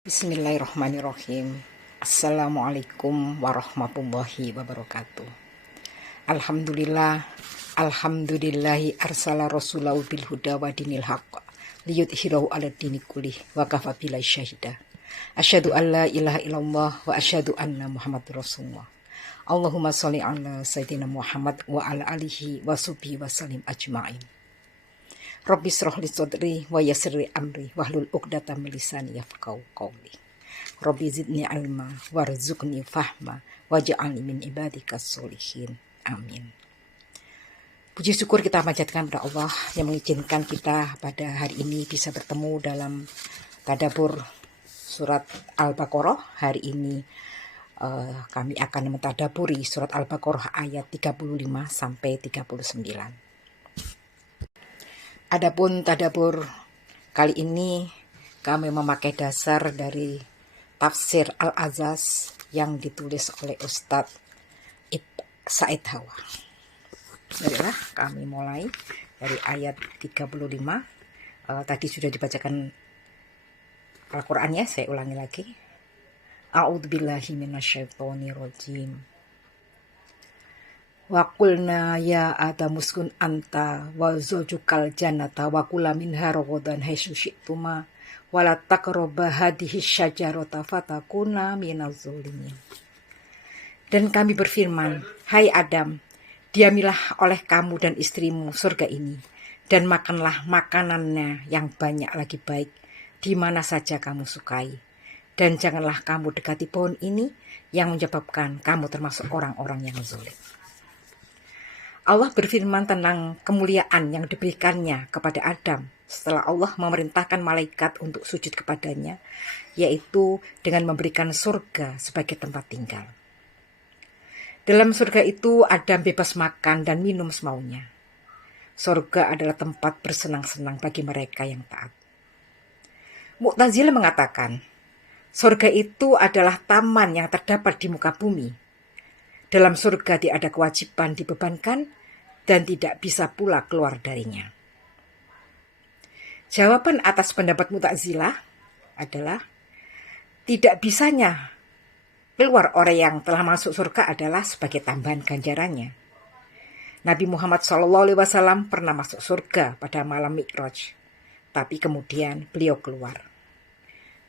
Bismillahirrahmanirrahim. Assalamualaikum warahmatullahi wabarakatuh. Alhamdulillah, alhamdulillahi arsala rasulahu bil huda wa dinil haqq liyudhhirahu 'ala dini kullih wa kafa billahi syahida. Asyhadu an la ilaha illallah wa asyhadu anna Muhammadur Rasulullah. Allahumma sholli ala sayyidina Muhammad wa ala alihi wa sahbihi wa sallim ajma'in. Rabbi shrah li sadri wa yassir li amri wahlul 'uqdatam min lisani yafqahu qawli. Rabbi zidni ilma warzuqni fahma waj'alni min ibadikas sholihin. Amin. Puji syukur kita panjatkan kepada Allah yang mengizinkan kita pada hari ini bisa bertemu dalam tadabbur surat Al-Baqarah. Hari ini kami akan mentadabburi surat Al-Baqarah ayat 35 sampai 39. Adapun tadabbur kali ini kami memakai dasar dari tafsir Al-Azaz yang ditulis oleh Ustadz Said Hawa. Baiklah, kami mulai dari ayat 35. Tadi sudah dibacakan Al-Qur'annya, saya ulangi lagi. A'udzubillahi minasyaitonirrajim. Wa qulna ya adamuskun anta wa zawjukal jannata wa kula minha ragadan haitsu syi'tuma wa la taqrabu hadhihi syajarata fatakuna minaz zalimin. Dan kami berfirman, hai Adam, diamilah oleh kamu dan istrimu surga ini, dan makanlah makanannya yang banyak lagi baik, di mana saja kamu sukai. Dan janganlah kamu dekati pohon ini yang menyebabkan kamu termasuk orang-orang yang zalim. Allah berfirman tentang kemuliaan yang diberikannya kepada Adam setelah Allah memerintahkan malaikat untuk sujud kepadanya, yaitu dengan memberikan surga sebagai tempat tinggal. Dalam surga itu Adam bebas makan dan minum semaunya. Surga adalah tempat bersenang-senang bagi mereka yang taat. Mu'tazilah mengatakan, surga itu adalah taman yang terdapat di muka bumi. Dalam surga tidak ada kewajiban dibebankan dan tidak bisa pula keluar darinya. Jawaban atas pendapat Mu'tazilah adalah tidak bisanya keluar orang yang telah masuk surga adalah sebagai tambahan ganjarannya. Nabi Muhammad SAW pernah masuk surga pada malam Mi'raj, tapi kemudian beliau keluar.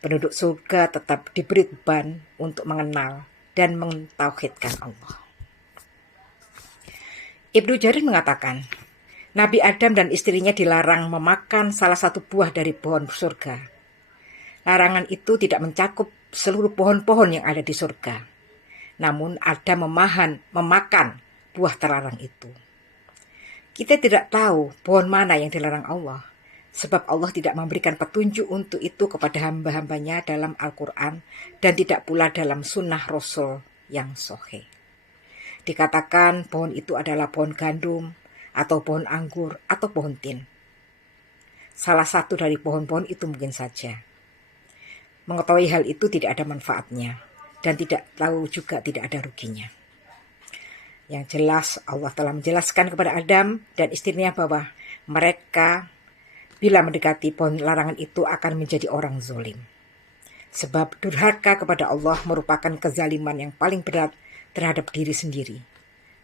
Penduduk surga tetap diberi beban untuk mengenal dan mentauhidkan Allah. Ibnu Jarir mengatakan, Nabi Adam dan istrinya dilarang memakan salah satu buah dari pohon surga. Larangan itu tidak mencakup seluruh pohon-pohon yang ada di surga. Namun Adam memakan buah terlarang itu. Kita tidak tahu pohon mana yang dilarang Allah, sebab Allah tidak memberikan petunjuk untuk itu kepada hamba-hambanya dalam Al-Quran dan tidak pula dalam sunnah Rasul yang sahih. Dikatakan pohon itu adalah pohon gandum, atau pohon anggur, atau pohon tin. Salah satu dari pohon-pohon itu mungkin saja. Mengetahui hal itu tidak ada manfaatnya, dan tidak tahu juga tidak ada ruginya. Yang jelas Allah telah menjelaskan kepada Adam dan istrinya bahwa mereka bila mendekati pohon larangan itu akan menjadi orang zalim. Sebab durhaka kepada Allah merupakan kezaliman yang paling berat terhadap diri sendiri,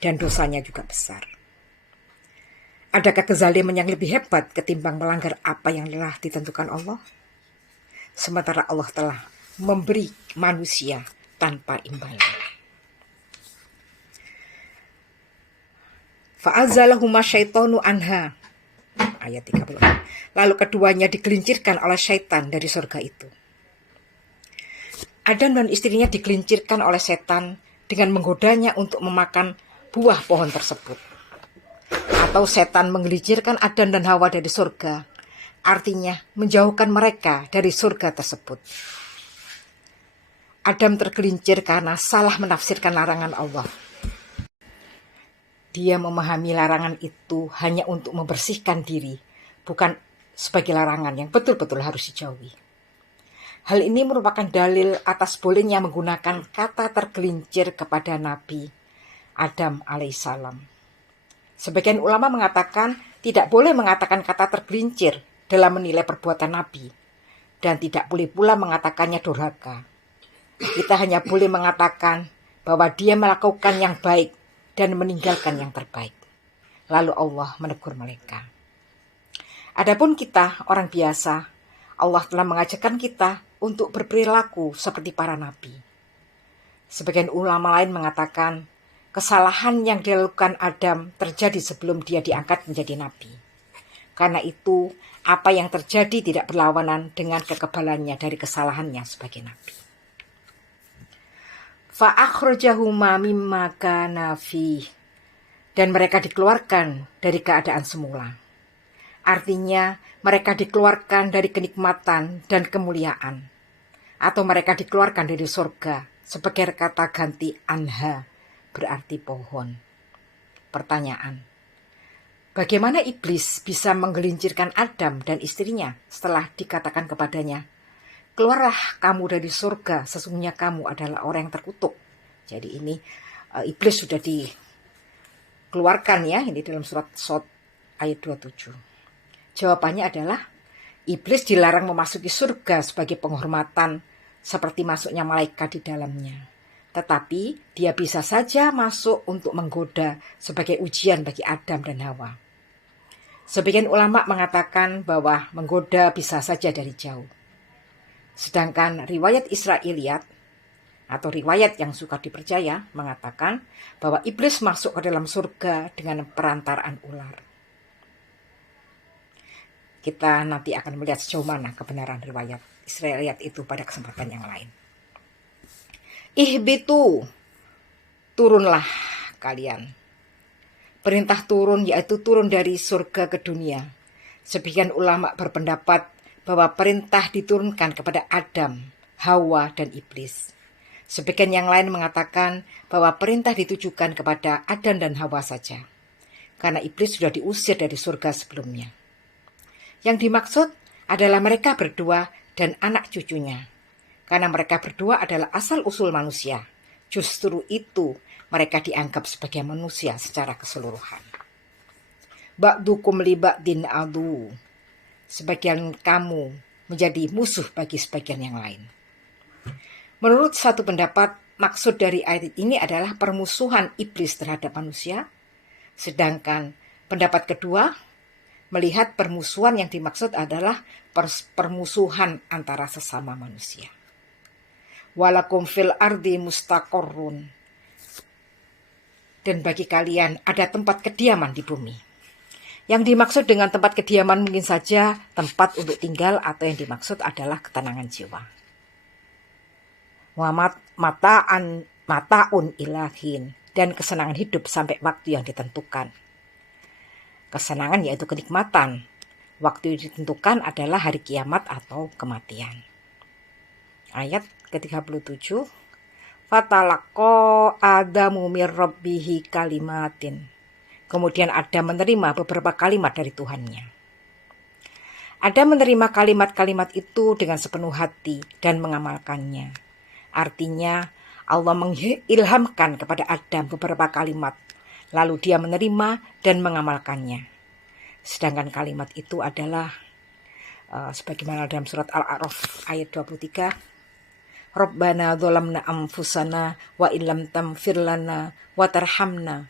dan dosanya juga besar. Adakah kezaliman yang lebih hebat ketimbang melanggar apa yang telah ditentukan Allah? Sementara Allah telah memberi manusia tanpa imbalan. Fa'azalahuma syaitanu anha. Ayat 30. Lalu keduanya digelincirkan oleh syaitan dari surga itu. Adam dan istrinya digelincirkan oleh setan dengan menggodanya untuk memakan buah pohon tersebut. Atau setan menggelincirkan Adam dan Hawa dari surga, artinya menjauhkan mereka dari surga tersebut. Adam tergelincir karena salah menafsirkan larangan Allah. Dia memahami larangan itu hanya untuk membersihkan diri, bukan sebagai larangan yang betul-betul harus dijauhi. Hal ini merupakan dalil atas bolehnya menggunakan kata tergelincir kepada Nabi Adam alaihissalam. Sebagian ulama mengatakan tidak boleh mengatakan kata tergelincir dalam menilai perbuatan Nabi, dan tidak boleh pula mengatakannya durhaka. Kita hanya boleh mengatakan bahwa dia melakukan yang baik dan meninggalkan yang terbaik. Lalu Allah menegur mereka. Adapun kita, orang biasa, Allah telah mengajarkan kita untuk berperilaku seperti para nabi. Sebagian ulama lain mengatakan, kesalahan yang dilakukan Adam terjadi sebelum dia diangkat menjadi nabi. Karena itu, apa yang terjadi tidak berlawanan dengan kekebalannya dari kesalahannya sebagai nabi. Fa'akhrajahuma mimma kana fih. Dan mereka dikeluarkan dari keadaan semula. Artinya, mereka dikeluarkan dari kenikmatan dan kemuliaan. Atau mereka dikeluarkan dari surga, sebagai kata ganti anha, berarti pohon. Pertanyaan, bagaimana iblis bisa menggelincirkan Adam dan istrinya setelah dikatakan kepadanya, keluarlah kamu dari surga, sesungguhnya kamu adalah orang yang terkutuk. Jadi ini iblis sudah dikeluarkan ya, ini dalam surat Shad ayat 27. Jawabannya adalah, iblis dilarang memasuki surga sebagai penghormatan seperti masuknya malaikat di dalamnya. Tetapi dia bisa saja masuk untuk menggoda sebagai ujian bagi Adam dan Hawa. Sebagian ulama mengatakan bahwa menggoda bisa saja dari jauh. Sedangkan riwayat Israiliyat atau riwayat yang suka dipercaya mengatakan bahwa iblis masuk ke dalam surga dengan perantaraan ular. Kita nanti akan melihat sejauh mana kebenaran riwayat Israiliyat itu pada kesempatan yang lain. Ihbitu, turunlah kalian. Perintah turun yaitu turun dari surga ke dunia. Sebagian ulama berpendapat bahwa perintah diturunkan kepada Adam, Hawa, dan iblis. Sebagian yang lain mengatakan bahwa perintah ditujukan kepada Adam dan Hawa saja, karena iblis sudah diusir dari surga sebelumnya. Yang dimaksud adalah mereka berdua dan anak cucunya. Karena mereka berdua adalah asal-usul manusia. Justru itu mereka dianggap sebagai manusia secara keseluruhan. Ba'dukum li ba'din adu. Sebagian kamu menjadi musuh bagi sebagian yang lain. Menurut satu pendapat, maksud dari ayat ini adalah permusuhan iblis terhadap manusia. Sedangkan pendapat kedua, melihat permusuhan yang dimaksud adalah permusuhan antara sesama manusia. Walakum fil ardi mustaqarrun. Dan bagi kalian ada tempat kediaman di bumi. Yang dimaksud dengan tempat kediaman mungkin saja tempat untuk tinggal, atau yang dimaksud adalah ketenangan jiwa. Mata'un ilahin, dan kesenangan hidup sampai waktu yang ditentukan. Kesenangan yaitu kenikmatan. Waktu yang ditentukan adalah hari kiamat atau kematian. Ayat ke-37. Fatalaqqa Adamu mir rabbihi kalimatin. Kemudian Adam menerima beberapa kalimat dari Tuhannya. Adam menerima kalimat-kalimat itu dengan sepenuh hati dan mengamalkannya. Artinya Allah mengilhamkan kepada Adam beberapa kalimat, lalu dia menerima dan mengamalkannya. Sedangkan kalimat itu adalah sebagaimana dalam surat Al-A'raf ayat 23. Rabbana dzalamna anfusana wa illam tamfir lana wa tarhamna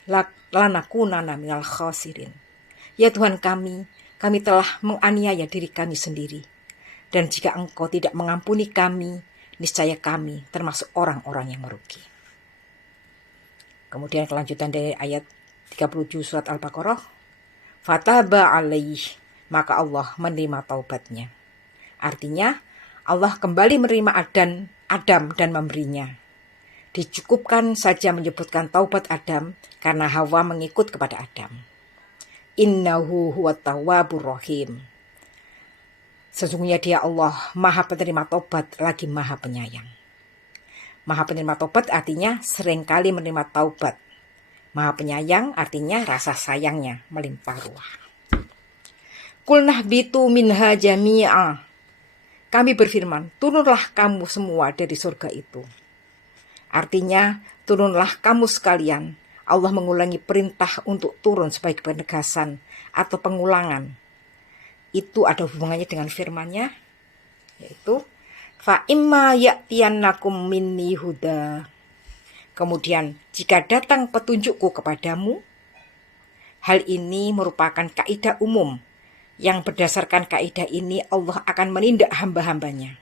lanakunanna minal khasirin. Ya Tuhan kami telah menganiaya diri kami sendiri. Dan jika Engkau tidak mengampuni kami, niscaya kami termasuk orang-orang yang merugi. Kemudian kelanjutan dari ayat 37 surat Al-Baqarah. Fataba alaih, maka Allah menerima taubatnya. Artinya Allah kembali menerima Adam dan memberinya. Dicukupkan saja menyebutkan taubat Adam karena Hawa mengikut kepada Adam. Innahu huwat tawwabur rahim. Sesungguhnya dia Allah maha penerima taubat lagi maha penyayang. Maha penerima taubat artinya seringkali menerima taubat. Maha penyayang artinya rasa sayangnya melimpah ruah. Qulnah bitu minha jami'a. Kami berfirman, turunlah kamu semua dari surga itu. Artinya, turunlah kamu sekalian. Allah mengulangi perintah untuk turun sebagai penegasan atau pengulangan. Itu ada hubungannya dengan firman-Nya. yaitu fa imma ya'tiyannakum minni huda. Kemudian jika datang petunjukku kepadamu, hal ini merupakan kaidah umum yang berdasarkan kaidah ini Allah akan menindak hamba-hambanya.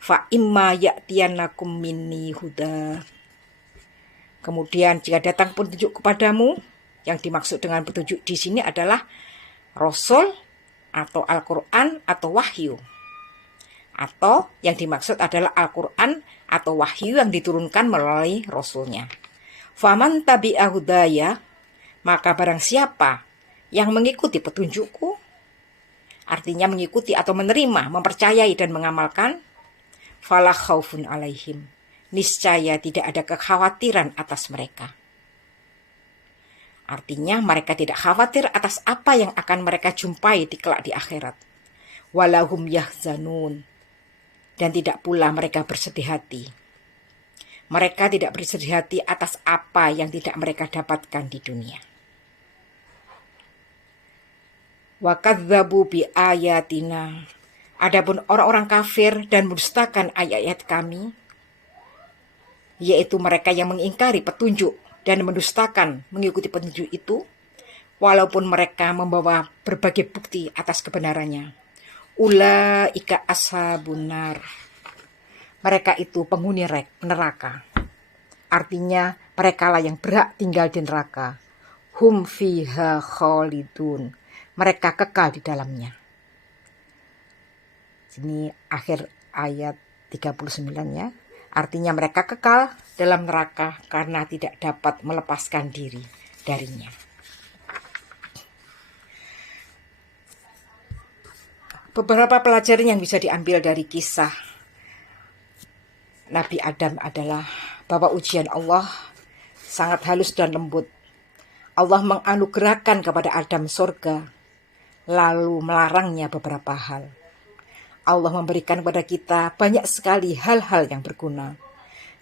Fa imma ya'tiyannakum minni huda. Kemudian jika datang petunjuk kepadamu, yang dimaksud dengan petunjuk di sini adalah Rasul atau Al-Quran atau wahyu. Atau yang dimaksud adalah Al-Quran atau wahyu yang diturunkan melalui Rasulnya. Faman tabi'a hudaya, maka barang siapa yang mengikuti petunjukku, artinya mengikuti atau menerima, mempercayai dan mengamalkan, fala khaufun alaihim, niscaya tidak ada kekhawatiran atas mereka. Artinya mereka tidak khawatir atas apa yang akan mereka jumpai di kelak di akhirat. Walahum yahzanun, dan tidak pula mereka bersedih hati. Mereka tidak bersedih hati atas apa yang tidak mereka dapatkan di dunia. Wa kadzabu bi ayatina. Adapun orang-orang kafir dan mendustakan ayat-ayat kami, yaitu mereka yang mengingkari petunjuk dan mendustakan mengikuti petunjuk itu, walaupun mereka membawa berbagai bukti atas kebenarannya. Ulaika ashabun nar. Mereka itu penghuni neraka. Artinya mereka lah yang berhak tinggal di neraka. Hum fiha khalidun. Mereka kekal di dalamnya. Ini akhir ayat 39 ya. Artinya mereka kekal dalam neraka karena tidak dapat melepaskan diri darinya. Beberapa pelajaran yang bisa diambil dari kisah Nabi Adam adalah bahwa ujian Allah sangat halus dan lembut. Allah menganugerahkan kepada Adam surga, lalu melarangnya beberapa hal. Allah memberikan kepada kita banyak sekali hal-hal yang berguna.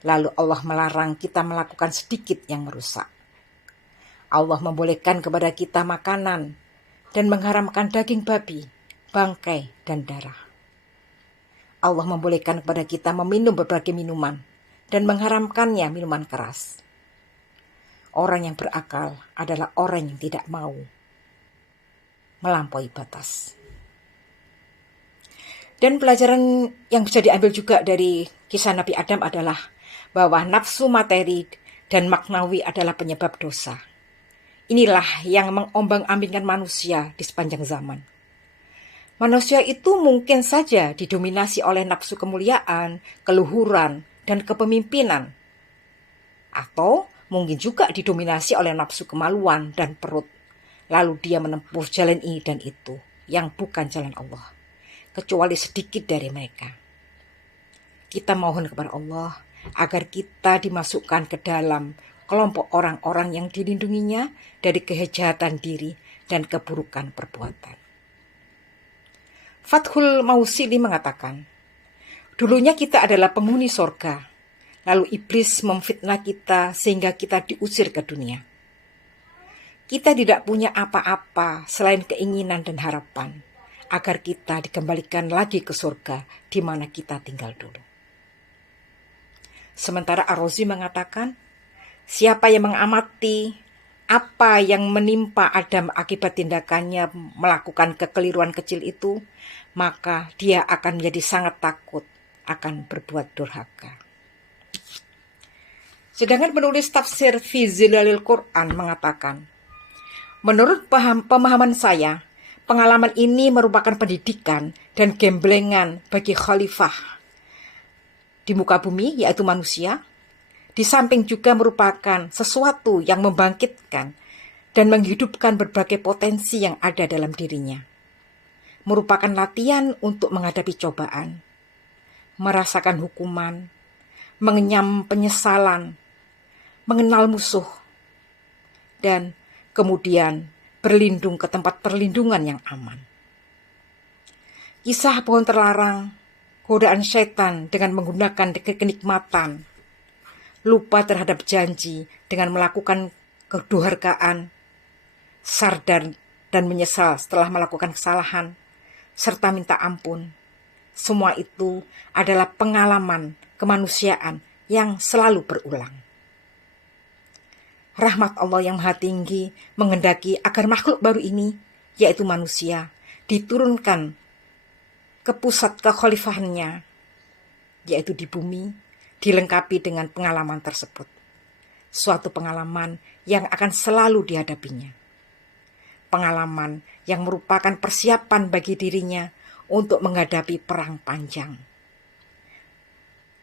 Lalu Allah melarang kita melakukan sedikit yang merusak. Allah membolehkan kepada kita makanan dan mengharamkan daging babi, bangkai, dan darah. Allah membolehkan kepada kita meminum berbagai minuman dan mengharamkannya minuman keras. Orang yang berakal adalah orang yang tidak mau melampaui batas. Dan pelajaran yang bisa diambil juga dari kisah Nabi Adam adalah bahwa nafsu materi dan maknawi adalah penyebab dosa. Inilah yang mengombang-ambingkan manusia di sepanjang zaman. Manusia itu mungkin saja didominasi oleh nafsu kemuliaan, keluhuran, dan kepemimpinan. Atau mungkin juga didominasi oleh nafsu kemaluan dan perut. Lalu dia menempuh jalan ini dan itu, yang bukan jalan Allah. Kecuali sedikit dari mereka. Kita mohon kepada Allah agar kita dimasukkan ke dalam kelompok orang-orang yang dilindunginya dari kejahatan diri dan keburukan perbuatan. Fathul Mausili mengatakan, dulunya kita adalah penghuni sorga, lalu iblis memfitnah kita sehingga kita diusir ke dunia. Kita tidak punya apa-apa selain keinginan dan harapan agar kita dikembalikan lagi ke surga di mana kita tinggal dulu. Sementara Ar-Razi mengatakan, siapa yang mengamati apa yang menimpa Adam akibat tindakannya melakukan kekeliruan kecil itu, maka dia akan menjadi sangat takut akan berbuat durhaka. Sedangkan penulis tafsir Fi Zilalil Quran mengatakan, menurut pemahaman saya, pengalaman ini merupakan pendidikan dan gemblengan bagi khalifah di muka bumi, yaitu manusia, di samping juga merupakan sesuatu yang membangkitkan dan menghidupkan berbagai potensi yang ada dalam dirinya. Merupakan latihan untuk menghadapi cobaan, merasakan hukuman, mengenyam penyesalan, mengenal musuh, dan kemudian berlindung ke tempat perlindungan yang aman. Kisah pohon terlarang, godaan setan dengan menggunakan kenikmatan, lupa terhadap janji dengan melakukan kedurhakaan, sadar dan menyesal setelah melakukan kesalahan, serta minta ampun, Semua itu adalah pengalaman kemanusiaan yang selalu berulang. Rahmat Allah yang Maha Tinggi menghendaki agar makhluk baru ini, yaitu manusia, diturunkan ke pusat kekhalifahannya, yaitu di bumi, dilengkapi dengan pengalaman tersebut. Suatu pengalaman yang akan selalu dihadapinya. Pengalaman yang merupakan persiapan bagi dirinya untuk menghadapi perang panjang.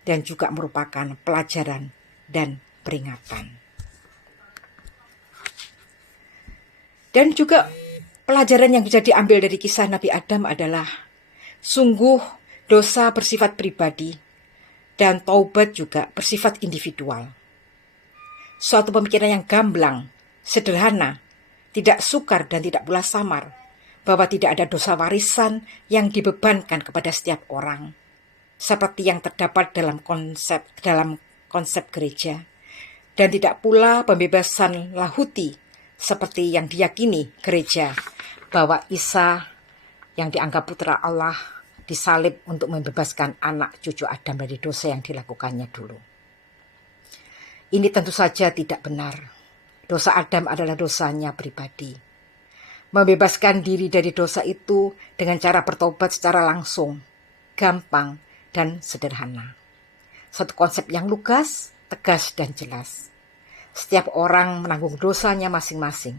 Dan juga merupakan pelajaran dan peringatan. Dan juga pelajaran yang bisa diambil dari kisah Nabi Adam adalah sungguh dosa bersifat pribadi dan taubat juga bersifat individual. Suatu pemikiran yang gamblang, sederhana, tidak sukar dan tidak pula samar, bahwa tidak ada dosa warisan yang dibebankan kepada setiap orang, seperti yang terdapat dalam konsep gereja, dan tidak pula pembebasan lahuti seperti yang diyakini gereja, bahwa Isa yang dianggap putra Allah disalib untuk membebaskan anak cucu Adam dari dosa yang dilakukannya dulu. Ini tentu saja tidak benar. Dosa Adam adalah dosanya pribadi. Membebaskan diri dari dosa itu dengan cara bertobat secara langsung, gampang, dan sederhana. Satu konsep yang lugas, tegas, dan jelas. Setiap orang menanggung dosanya masing-masing.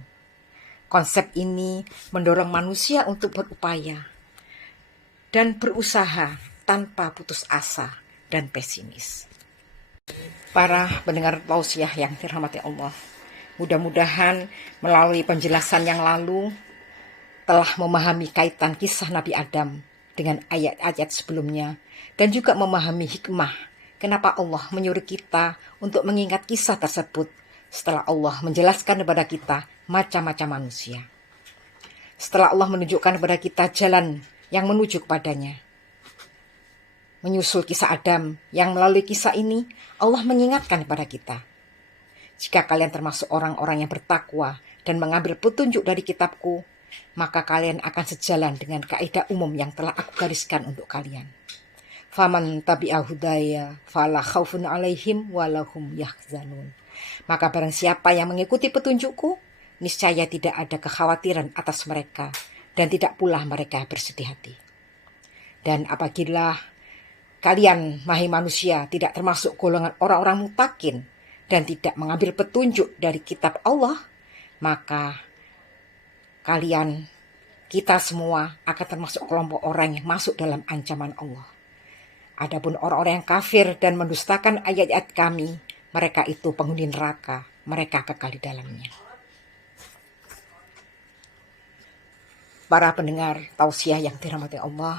Konsep ini mendorong manusia untuk berupaya dan berusaha tanpa putus asa dan pesimis. Para pendengar tausiah yang dirahmati Allah, mudah-mudahan melalui penjelasan yang lalu telah memahami kaitan kisah Nabi Adam dengan ayat-ayat sebelumnya, dan juga memahami hikmah kenapa Allah menyuruh kita untuk mengingat kisah tersebut setelah Allah menjelaskan kepada kita macam-macam manusia. Setelah Allah menunjukkan kepada kita jalan yang menuju kepadanya. Menyusul kisah Adam yang melalui kisah ini, Allah mengingatkan kepada kita. Jika kalian termasuk orang-orang yang bertakwa dan mengambil petunjuk dari kitabku, maka kalian akan sejalan dengan kaidah umum yang telah aku gariskan untuk kalian. Faman tabi'a hudaya fala khaufun 'alaihim walahum yahzanun. Maka barang siapa yang mengikuti petunjukku, niscaya tidak ada kekhawatiran atas mereka dan tidak pula mereka bersedih hati. Dan apabila kalian, mahai manusia, tidak termasuk golongan orang-orang mutakin dan tidak mengambil petunjuk dari kitab Allah, maka kalian, kita semua akan termasuk kelompok orang yang masuk dalam ancaman Allah. Adapun orang-orang yang kafir dan mendustakan ayat-ayat kami, mereka itu penghuni neraka, mereka kekal di dalamnya. Para pendengar tausiah yang dirahmati Allah,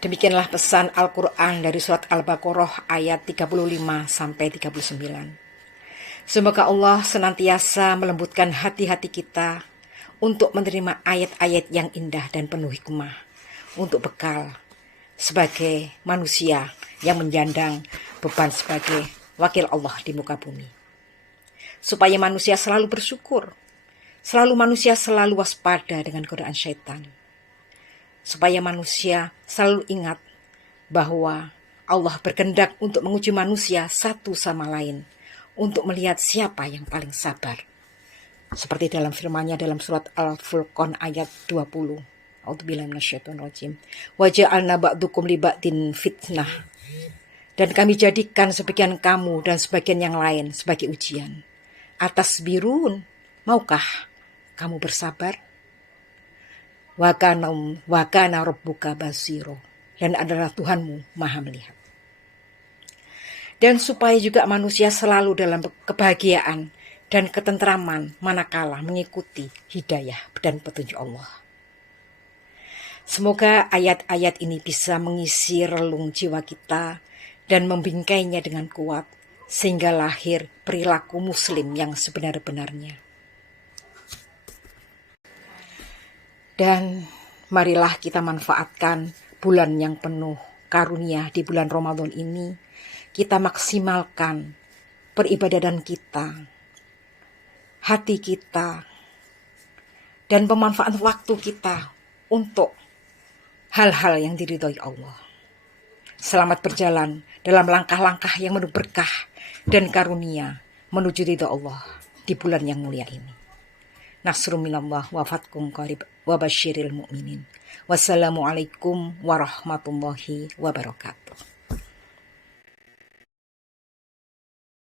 demikianlah pesan Al-Quran dari surat Al-Baqarah ayat 35-39. Semoga Allah senantiasa melembutkan hati-hati kita untuk menerima ayat-ayat yang indah dan penuh hikmah, untuk bekal sebagai manusia yang menjandang beban sebagai wakil Allah di muka bumi. Supaya manusia selalu bersyukur, manusia selalu waspada dengan godaan syaitan. Supaya manusia selalu ingat bahwa Allah berkehendak untuk menguji manusia satu sama lain, untuk melihat siapa yang paling sabar. Seperti dalam firman-Nya dalam surat Al-Furqan ayat 20. A'udzubillahi minasyaitonir rajim. Wa ja'alna ba'dukum li ba'din fitnah. Dan kami jadikan sebagian kamu dan sebagian yang lain sebagai ujian. Atas birun, maukah kamu bersabar? Wa kana rabbuka basiro. Dan adalah Tuhanmu maha melihat. Dan supaya juga manusia selalu dalam kebahagiaan dan ketentraman manakala mengikuti hidayah dan petunjuk Allah. Semoga ayat-ayat ini bisa mengisi relung jiwa kita dan membingkainya dengan kuat, sehingga lahir perilaku muslim yang sebenar-benarnya. Dan marilah kita manfaatkan bulan yang penuh karunia di bulan Ramadan ini. Kita maksimalkan peribadahan kita, hati kita, dan pemanfaatan waktu kita untuk hal-hal yang diridhoi Allah. Selamat berjalan dalam langkah-langkah yang penuh berkah dan karunia menuju ridho Allah di bulan yang mulia ini. Nasrun minallah wa fathun qarib wa basyiril mu'minin. Wassalamualaikum warahmatullahi wabarakatuh.